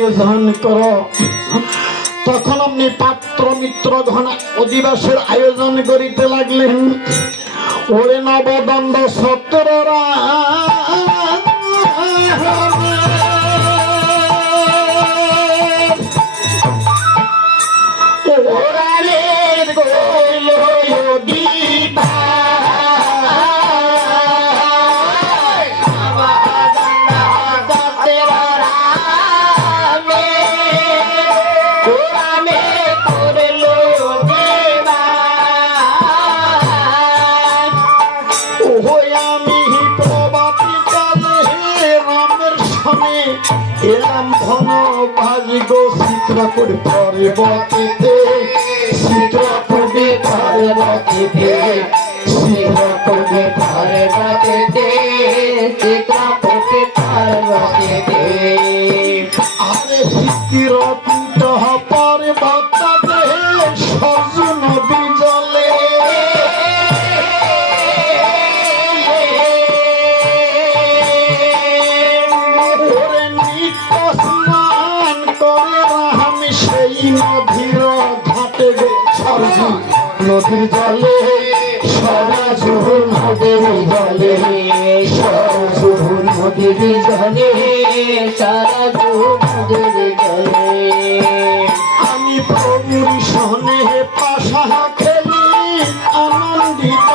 আয়োজন করো। তখন আপনি পাত্র মিত্র ঘন অধিবাসের আয়োজন করিতে লাগলেন। ওরে নবদণ্ড সত্তররা এলাম ঘন বাজিগ চিত্রকূট পর্বতীতে, চিত্রকূট পর্বতীতে, চিত্রকূট পর্বতীতে, চিত্রকূট পর্বতীতে। আরে চিত্রকূট পর্বতীতে সরযূ নদী জলে, নদীর ঘাটে সরযূ নদীর জলে, সরযূ নদীর জলে, সরযূ নদীর জলে, সরযূ নদীর জলে। আমি প্রভুর সনে পাশা খেলি আনন্দিত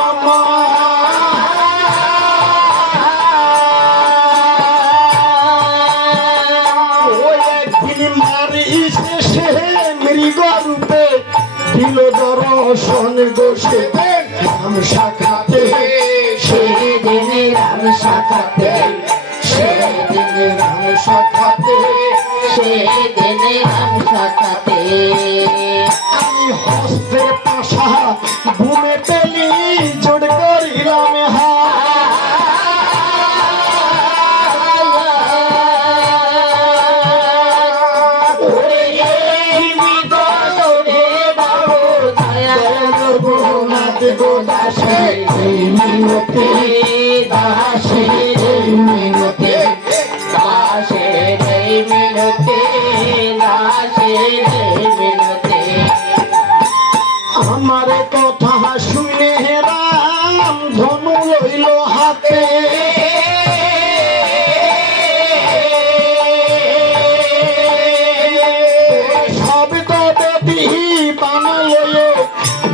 মৃগরূপে দিল দর্শন গোষে রাম শাখাতে, সেই দিনে রাম শাখাতে, সেই দিনে রাম শাখাতে, সেই দিনে রাম শাখাতে। আমি হস্তে পাশা ঘুমে পেলি জোট করিলাম হা, দাসে মিনতে, দাসে মিনতে, দাসে মিনতে, দাসে মিনতে। আমার কথা শুনে রাম ধনু লইল হাতে, সব তবে বানাল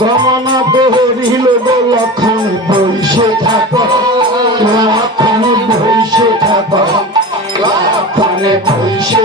গমন করিল গো লক্ষণ বৈশে থাক, লক্ষণ বৈশে থাক, লক্ষণ বৈশে